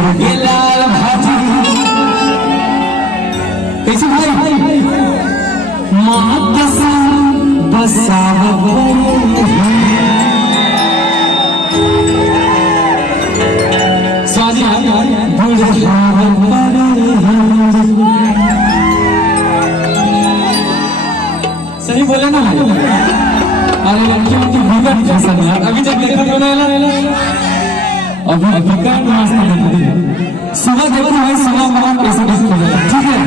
ये लाल भाजी कैसे भाई माँ कसम बसाव स्वादी सही बोले ना। अरे लड़कियों की भीगा नहीं फैसा नहीं यार। अभी जब देखा तो अभी भीगा नाश्ता नहीं है। सुबह देखो भाई सुबह वहाँ कैसे डिस्को है ठीक है।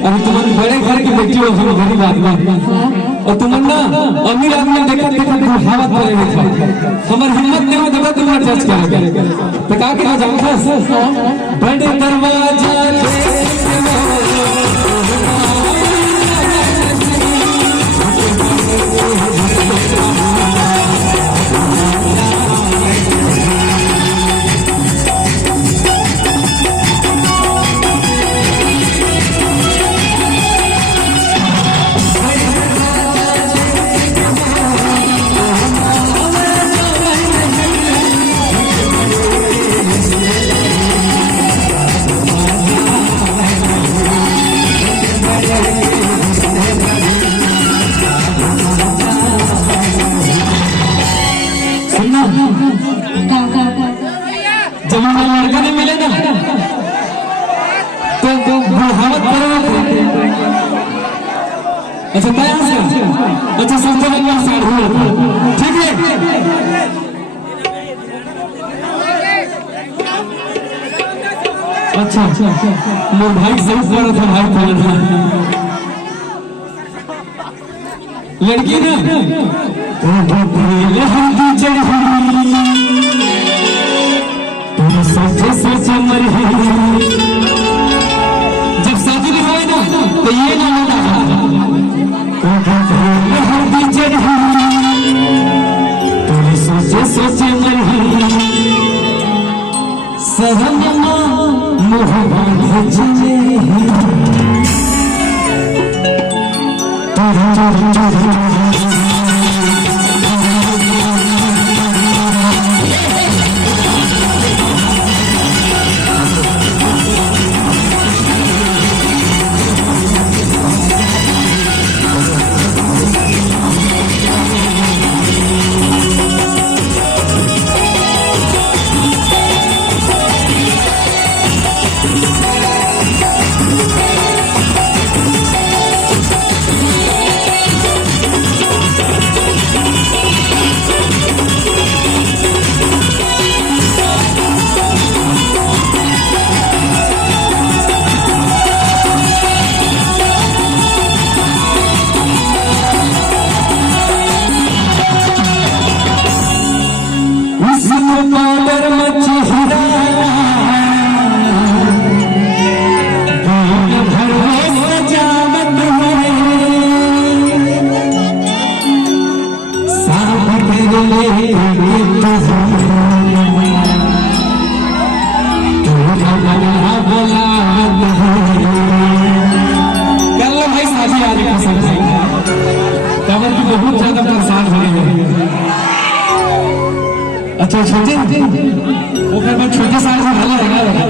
अभी तुम्हारे बड़े घर की बेटी हो हम गरीब आदमी और तुमन्ना अमीर आदमी देखा देखा बुढ़ावत पड़े नहीं हमार हिम्मत नहीं हो देखा तुम्हारा जज करेगा तो का के जाऊंगा बड़े दरवाजा जब लड़का नहीं मिले ना तो बुढ़ावत अच्छा तैयार से अच्छा सबसे बढ़िया साढ़ू ठीक है। अच्छा मेरे भाई सही बोल रहा था भाई बोल रहा लड़की ना सोचे सोचे मर जब शादी भी हुई ना तो ये ना सोचे सोचे मर सहनमा के साथ हल्ला लगा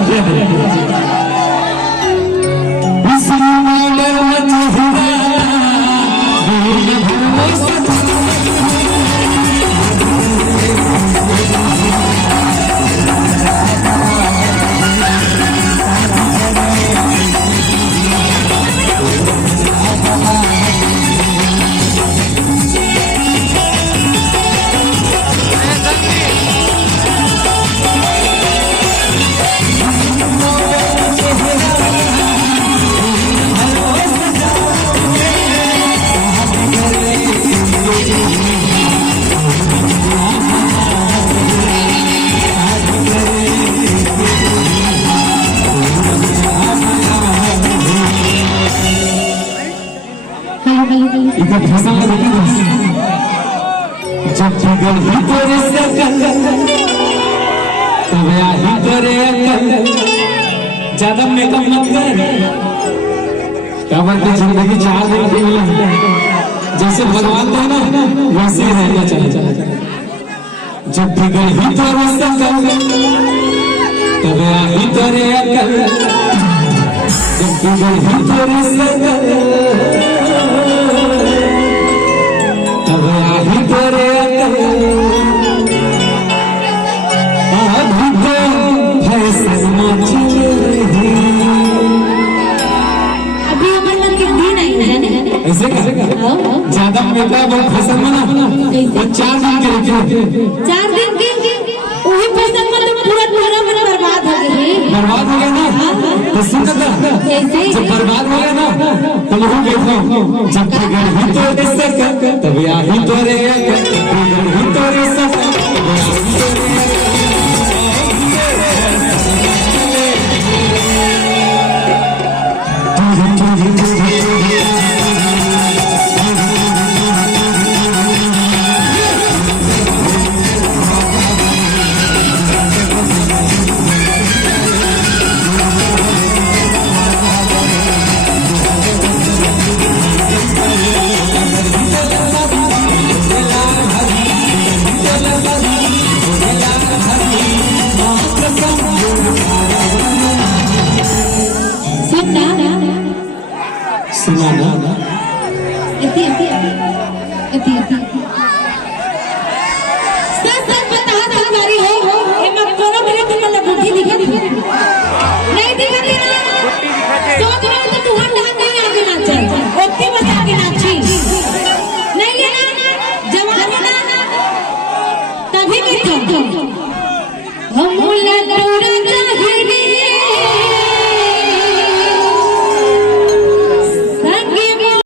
इस मॉडल में चेहरा जब जिगर ही तेरे सकल तब आही तेरे अकल ज्यादा मेकअप मत कर तब तो जिंदगी 4 दिन की मिले जैसे भगवान को ना वैसे ही रहना चाहिए जब जिगर ही तेरे सकल तब आही तेरे अकल जब जिगर ही तेरे सकल ऐसे ज्यादा मेकअप और फैशन में ना 4 दिन के 4 दिन के वही फैशन में तो पूरा मन बर्बाद हो गया ना तो सुन जब बर्बाद हो गया ना तो लोग देखो जब तक तब आही तो रे